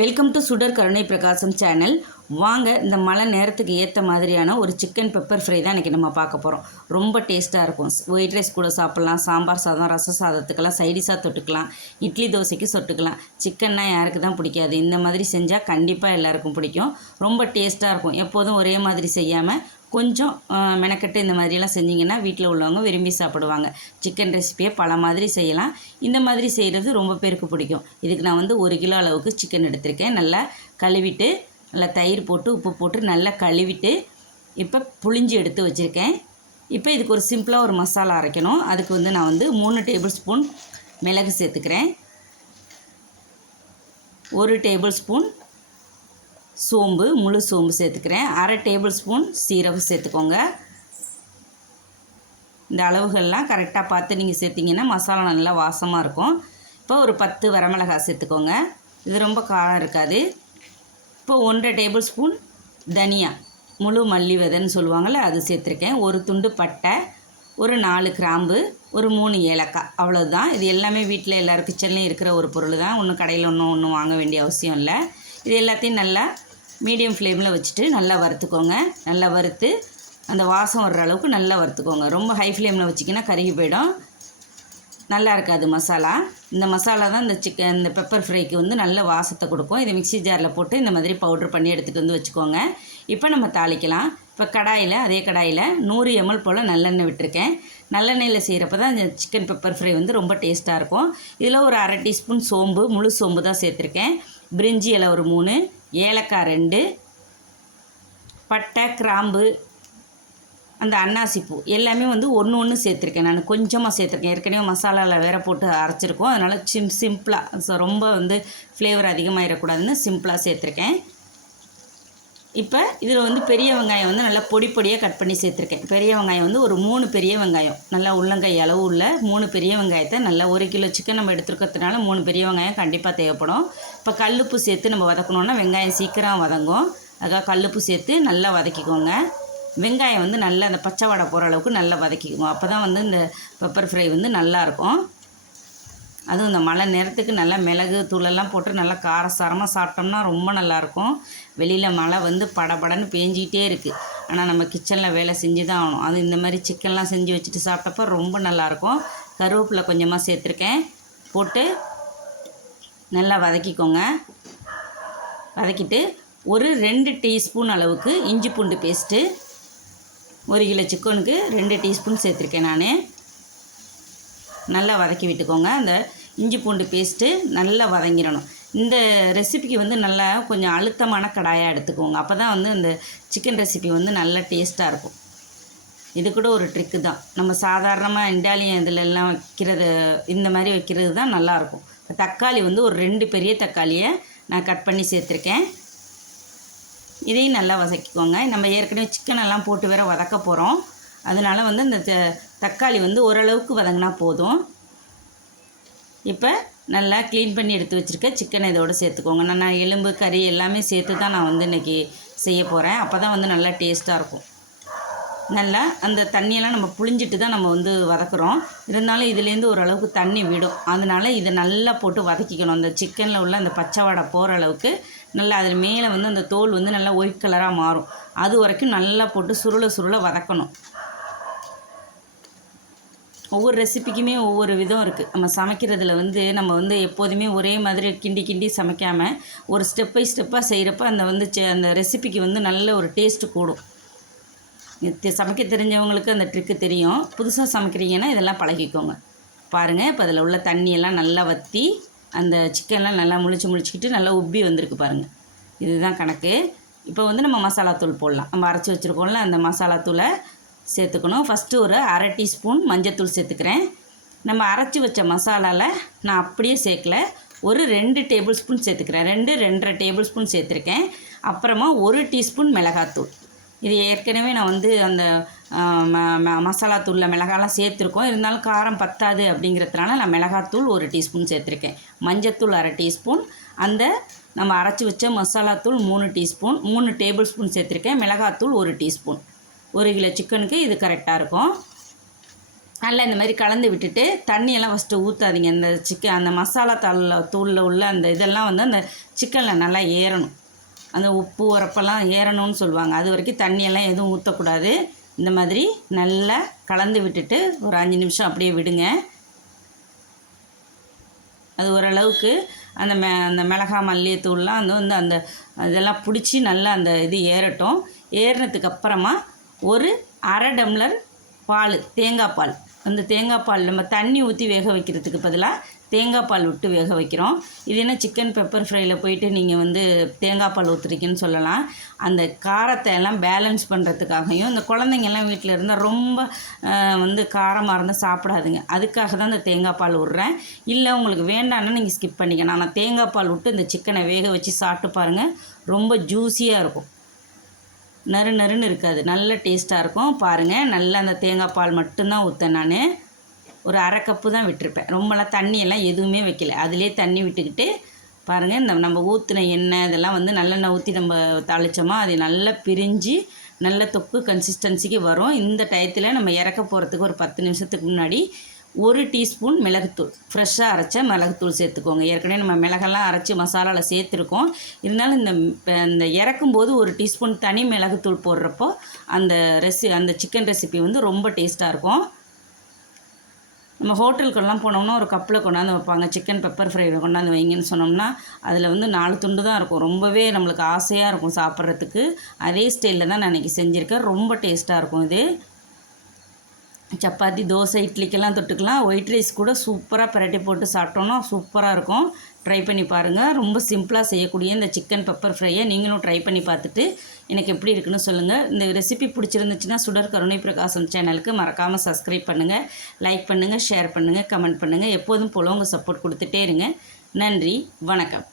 Welcome to சுடர் கருணை பிரகாசம் சேனல். வாங்க இந்த மழை நேரத்துக்கு ஏற்ற மாதிரியான ஒரு சிக்கன் பெப்பர் ஃப்ரை தான் இன்றைக்கி நம்ம பார்க்க போகிறோம். ரொம்ப டேஸ்ட்டாக இருக்கும். ஒயிட் ரைஸ் கூட சாப்பிட்லாம், சாம்பார் சாதம், ரச சாதத்துக்கெல்லாம் சைடிஷாக தொட்டுக்கலாம், இட்லி தோசைக்கு சொட்டுக்கலாம். சிக்கன்னா யாருக்கு தான் பிடிக்காது? இந்த மாதிரி செஞ்சால் கண்டிப்பாக எல்லாருக்கும் பிடிக்கும். ரொம்ப டேஸ்ட்டாக இருக்கும். எப்போதும் ஒரே மாதிரி செய்யாமல் கொஞ்சம் மெனக்கட்டு இந்த மாதிரியெல்லாம் செஞ்சிங்கன்னா வீட்டில் உள்ளவங்க விரும்பி சாப்பிடுவாங்க. சிக்கன் ரெசிப்பியை பல மாதிரி செய்யலாம். இந்த மாதிரி செய்கிறது ரொம்ப பேருக்கு பிடிக்கும். இதுக்கு நான் 1 கிலோ அளவுக்கு சிக்கன் எடுத்திருக்கேன். நல்லா கழுவிட்டு, நல்லா தயிர் போட்டு உப்பு போட்டு நல்லா கழுவிட்டு இப்போ புளிஞ்சு எடுத்து வச்சுருக்கேன். இப்போ இதுக்கு ஒரு சிம்பிளாக ஒரு மசாலா அரைக்கணும். அதுக்கு நான் 3 டேபிள் ஸ்பூன் மிளகு சேர்த்துக்கிறேன், 1 டேபிள் ஸ்பூன் சோம்பு, முழு சோம்பு சேர்த்துக்கிறேன், 1/2 டேபிள் ஸ்பூன் சீரகம் சேர்த்துக்கோங்க. இந்த அளவுகள்லாம் கரெக்டாக பார்த்து நீங்கள் சேர்த்திங்கன்னா மசாலா நல்லா வாசமாக இருக்கும். இப்போ ஒரு 10 வரமிளகாய் சேர்த்துக்கோங்க. இது ரொம்ப காரம் இருக்காது. இப்போ 1/2 டேபிள் ஸ்பூன் தனியா, முழு மல்லி விதைன்னு சொல்லுவாங்கள்ல, அது சேர்த்துருக்கேன். ஒரு துண்டு பட்டை, ஒரு 4 கிராம்பு, ஒரு 3 ஏலக்காய். அவ்வளோதான். இது எல்லாமே வீட்டில் எல்லார் கிச்சன்லேயும் இருக்கிற ஒரு பொருள் தான். ஒன்றும் கடையில் ஒன்றும் வாங்க வேண்டிய அவசியம் இல்லை. இது எல்லாத்தையும் நல்லா மீடியம் ஃப்ளேமில் வச்சுட்டு நல்லா வறுத்துக்கோங்க. நல்லா வறுத்து அந்த வாசம் வர்ற அளவுக்கு நல்லா வறுத்துக்கோங்க. ரொம்ப ஹை ஃப்ளேமில் வச்சிங்கன்னா கருகி போயிடும், நல்லா இருக்காது மசாலா. இந்த மசாலா தான் இந்த பெப்பர் ஃப்ரைக்கு நல்ல வாசத்தை கொடுக்கும். இதை மிக்ஸி ஜாரில் போட்டு இந்த மாதிரி பவுட்ரு பண்ணி எடுத்துகிட்டு வச்சுக்கோங்க. இப்போ நம்ம தாளிக்கலாம். இப்போ அதே கடாயில் 100 ml போல் நல்லெண்ணெய் விட்டுருக்கேன். நல்லெண்ணெயில் செய்கிறப்ப தான் இந்த சிக்கன் பெப்பர் ஃப்ரை ரொம்ப டேஸ்ட்டாக இருக்கும். இதில் ஒரு 1/2 டீஸ்பூன் சோம்பு, முழு சோம்பு தான் சேர்த்துருக்கேன். பிரிஞ்சி இலை ஒரு 3, ஏலக்காய் 2, பட்டை, கிராம்பு, அந்த அன்னாசி பூ எல்லாமே ஒன்று சேர்த்துருக்கேன். நான் கொஞ்சமாக சேர்த்துருக்கேன். ஏற்கனவே மசாலாவில் வேறு போட்டு அரைச்சிருக்கோம். அதனால் சிம்பிளாக ரொம்ப ஃப்ளேவர் அதிகமாகிடக்கூடாதுன்னு சிம்பிளாக சேர்த்துருக்கேன். இப்போ இதில் பெரிய வெங்காயம் நல்லா பொடியாக கட் பண்ணி சேர்த்துருக்கேன். பெரிய வெங்காயம் ஒரு 3 பெரிய வெங்காயம், நல்லா உள்ளங்கை அளவு உள்ள 3 பெரிய வெங்காயத்தை நல்லா 1 கிலோ சிக்கன் நம்ம எடுத்துருக்கிறதுனால 3 பெரிய வெங்காயம் கண்டிப்பாக தேவைப்படும். இப்போ கல்லுப்பு சேர்த்து நம்ம வதக்கணுன்னா வெங்காயம் சீக்கிரம் வதங்கும். அதுக்காக கல்லுப்பு சேர்த்து நல்லா வதக்கிக்கோங்க. வெங்காயம் நல்லா அந்த பச்சை வாடை போகிற அளவுக்கு நல்லா வதக்கிக்கோங்க. அப்போ தான் இந்த பெப்பர் ஃப்ரை நல்லாயிருக்கும். அதுவும் இந்த மழை நேரத்துக்கு நல்லா மிளகு தூளெல்லாம் போட்டு நல்லா காரசாரமாக சாப்பிட்டோம்னா ரொம்ப நல்லாயிருக்கும். வெளியில் மழை படபடன்னு பேஞ்சிக்கிட்டே இருக்குது. ஆனால் நம்ம கிச்சனில் வேலை செஞ்சு தான் ஆகணும். அது இந்த மாதிரி சிக்கன்லாம் செஞ்சு வச்சுட்டு சாப்பிட்டப்போ ரொம்ப நல்லாயிருக்கும். கருவேப்பிலை கொஞ்சமாக சேர்த்துருக்கேன். போட்டு நல்லா வதக்கிக்கோங்க. வதக்கிட்டு ஒரு 2 டீஸ்பூன் அளவுக்கு இஞ்சி பூண்டு பேஸ்ட்டு, 1 கிலோ சிக்கனுக்கு 2 டீஸ்பூன் சேர்த்துருக்கேன் நான். நல்லா வதக்கி விட்டுக்கோங்க. அந்த இஞ்சி பூண்டு பேஸ்ட்டு நல்லா வதங்கிடணும். இந்த ரெசிபிக்கு நல்லா கொஞ்சம் அழுத்தமான கடாயாக எடுத்துக்கோங்க. அப்போ தான் இந்த சிக்கன் ரெசிபி நல்லா டேஸ்ட்டாக இருக்கும். இது கூட ஒரு ட்ரிக்கு தான். நம்ம சாதாரணமாக இண்டாலியன் இதிலெல்லாம் வைக்கிறது, இந்த மாதிரி வைக்கிறது தான் நல்லாயிருக்கும். தக்காளி ஒரு 2 பெரிய தக்காளியை நான் கட் பண்ணி சேர்த்துருக்கேன். இதையும் நல்லா வதக்கிக்கோங்க. நம்ம ஏற்கனவே சிக்கனெல்லாம் போட்டு வேற வதக்க போகிறோம். அதனால் இந்த தக்காளி ஓரளவுக்கு வதங்கினா போதும். இப்போ நல்லா க்ளீன் பண்ணி எடுத்து வச்சுருக்க சிக்கனை இதோடு சேர்த்துக்கோங்க. நான் எலும்பு கறி எல்லாமே சேர்த்து தான் நான் இன்றைக்கி செய்ய போகிறேன். அப்போ தான் நல்லா டேஸ்ட்டாக இருக்கும். நல்லா அந்த தண்ணியெல்லாம் நம்ம புழிஞ்சிட்டு தான் நம்ம வதக்குறோம். இருந்தாலும் இதுலேருந்து ஓரளவுக்கு தண்ணி விடும். அதனால் இதை நல்லா போட்டு வதக்கிக்கணும். அந்த சிக்கனில் உள்ள அந்த பச்சை வாடை போகிற அளவுக்கு நல்லா அதில் மேலே அந்த தோல் நல்லா ஒயிட் கலராக மாறும். அது வரைக்கும் நல்லா போட்டு சுருள வதக்கணும். ஒவ்வொரு ரெசிபிக்குமே ஒவ்வொரு விதம் இருக்குது. நம்ம சமைக்கிறதுல நம்ம எப்போதுமே ஒரே மாதிரி கிண்டி சமைக்காமல் ஒரு ஸ்டெப் பை ஸ்டெப்பாக செய்கிறப்ப அந்த ரெசிபிக்கு நல்ல ஒரு டேஸ்ட்டு கூடும். சமைக்க தெரிஞ்சவங்களுக்கு அந்த ட்ரிக்கு தெரியும். புதுசாக சமைக்கிறீங்கன்னா இதெல்லாம் பழகிக்கோங்க. பாருங்கள், இப்போ அதில் உள்ள தண்ணியெல்லாம் நல்லா வற்றி அந்த சிக்கன்லாம் நல்லா முழிச்சிக்கிட்டு நல்லா உப்பி வந்திருக்கு பாருங்கள். இதுதான் கணக்கு. இப்போ நம்ம மசாலாத்தூள் போடலாம். நம்ம அரைச்சி வச்சுருக்கோம்ல, அந்த மசாலாத்தூளை சேர்த்துக்கணும். ஃபஸ்ட்டு ஒரு 1/2 டீஸ்பூன் மஞ்சத்தூள் சேர்த்துக்கிறேன். நம்ம அரைச்சி வச்ச மசாலாவில் நான் அப்படியே சேர்க்கல, ஒரு 2 டேபிள் ஸ்பூன் சேர்த்துக்கிறேன். 2-2.5 டேபிள் ஸ்பூன் சேர்த்துருக்கேன். அப்புறமா 1 டீஸ்பூன் மிளகாத்தூள். இது ஏற்கனவே நான் அந்த மசாலாத்தூளில் மிளகாலாம் சேர்த்துருக்கோம். இருந்தாலும் காரம் பத்தாது அப்படிங்கிறதுனால நான் மிளகாத்தூள் 1 டீஸ்பூன் சேர்த்துருக்கேன். மஞ்சத்தூள் 1/2 டீஸ்பூன். அந்த நம்ம அரைச்சி வச்ச மசாலாத்தூள் 3 டீஸ்பூன், 3 டேபிள் ஸ்பூன் சேர்த்துருக்கேன். மிளகாத்தூள் 1 டீஸ்பூன். 1 கிலோ சிக்கனுக்கு இது கரெக்டாக இருக்கும். நல்லா இந்த மாதிரி கலந்து விட்டுட்டு தண்ணியெல்லாம் ஃபஸ்ட்டு ஊற்றாதீங்க. அந்த அந்த மசாலா தூளில் உள்ள அந்த இதெல்லாம் வந்து அந்த சிக்கனில் நல்லா ஏறணும். அந்த உப்பு உரப்பெல்லாம் ஏறணும்னு சொல்லுவாங்க. அது வரைக்கும் தண்ணியெல்லாம் எதுவும் ஊற்றக்கூடாது. இந்த மாதிரி நல்லா கலந்து விட்டுட்டு ஒரு 5 நிமிஷம் அப்படியே விடுங்க. அது ஓரளவுக்கு அந்த மிளகா மல்லித்தூள்லாம் வந்து அந்த இதெல்லாம் பிடிச்சி நல்லா அந்த இது ஏறட்டும். ஏறினதுக்கப்புறமா ஒரு 1/2 டம்ளர் பால், தேங்காய் பால். அந்த தேங்காய் பால் நம்ம தண்ணி ஊற்றி வேக வைக்கிறதுக்கு பதிலாக தேங்காய் பால் விட்டு வேக வைக்கிறோம். இது என்ன சிக்கன் பெப்பர் ஃப்ரையில் போயிட்டு நீங்கள் வந்து தேங்காய் பால் ஊற்றுறீங்கன்னு சொல்லலாம். அந்த காரத்தை எல்லாம் பேலன்ஸ் பண்ணுறதுக்காகவும், இந்த குழந்தைங்கள்லாம் வீட்டில் இருந்தால் ரொம்ப வந்து காரமாக இருந்தால் சாப்பிடாதுங்க. அதுக்காக தான் இந்த தேங்காய் பால் விட்றேன். இல்லை உங்களுக்கு வேண்டான்னா நீங்கள் ஸ்கிப் பண்ணிக்கணும். ஆனால் தேங்காய் பால் விட்டு இந்த சிக்கனை வேக வச்சு சாப்பிட்டு பாருங்கள். ரொம்ப ஜூஸியாக இருக்கும். நறுன்னு இருக்காது. நல்ல டேஸ்ட்டாக இருக்கும். பாருங்கள், நல்லா அந்த தேங்காய் பால் மட்டும்தான் ஊற்றேன். நான் ஒரு 1/2 கப்பு தான் விட்டுருப்பேன். ரொம்பலாம் தண்ணியெல்லாம் எதுவுமே வைக்கல. அதிலே தண்ணி விட்டுக்கிட்டு பாருங்கள், இந்த நம்ம ஊற்றின எண்ணெய் இதெல்லாம் வந்து நல்லெண்ணெய் ஊற்றி நம்ம தாளித்தோமா அது நல்லா பிரிஞ்சு நல்ல தொக்கு கன்சிஸ்டன்சிக்கு வரும். இந்த டயத்தில் நம்ம இறக்க போகிறதுக்கு ஒரு 10 நிமிஷத்துக்கு முன்னாடி 1 டீஸ்பூன் மிளகுத்தூள், ஃப்ரெஷ்ஷாக அரைச்ச மிளகுத்தூள் சேர்த்துக்கோங்க. ஏற்கனவே நம்ம மிளகெல்லாம் அரைச்சி மசாலாவில் சேர்த்துருக்கோம். இருந்தாலும் இந்த இறக்கும்போது 1 டீஸ்பூன் தனி மிளகுத்தூள் போடுறப்போ அந்த சிக்கன் ரெசிபி வந்து ரொம்ப டேஸ்ட்டாக இருக்கும். நம்ம ஹோட்டலுக்கெல்லாம் போனோம்னா ஒரு கப்பில் கொண்டாந்து வைப்பாங்க. சிக்கன் பெப்பர் ஃப்ரை கொண்டாந்து வைங்கன்னு சொன்னோம்னா அதில் வந்து 4 துண்டு தான் இருக்கும். ரொம்பவே நம்மளுக்கு ஆசையாக இருக்கும் சாப்பிட்றதுக்கு. அதே ஸ்டைலில் தான் நான் இன்றைக்கி செஞ்சுருக்கேன். ரொம்ப டேஸ்ட்டாக இருக்கும். இது சப்பாத்தி, தோசை, இட்லிக்கெல்லாம் தொட்டுக்கலாம். ஒயிட் ரைஸ் கூட சூப்பராக பிரட்டி போட்டு சாப்பிட்டோன்னா சூப்பராக இருக்கும். ட்ரை பண்ணி பாருங்கள். ரொம்ப சிம்பிளாக செய்யக்கூடிய இந்த சிக்கன் பெப்பர் ஃப்ரையை நீங்களும் ட்ரை பண்ணி பார்த்துட்டு எனக்கு எப்படி இருக்குன்னு சொல்லுங்கள். இந்த ரெசிபி பிடிச்சிருந்துச்சுன்னா சுடர் கருணை பிரகாசம் சேனலுக்கு மறக்காமல் சப்ஸ்கிரைப் பண்ணுங்கள், லைக் பண்ணுங்கள், ஷேர் பண்ணுங்கள், கமெண்ட் பண்ணுங்கள். எப்போதும் போல உங்கள் சப்போர்ட் கொடுத்துட்டே இருங்க. நன்றி, வணக்கம்.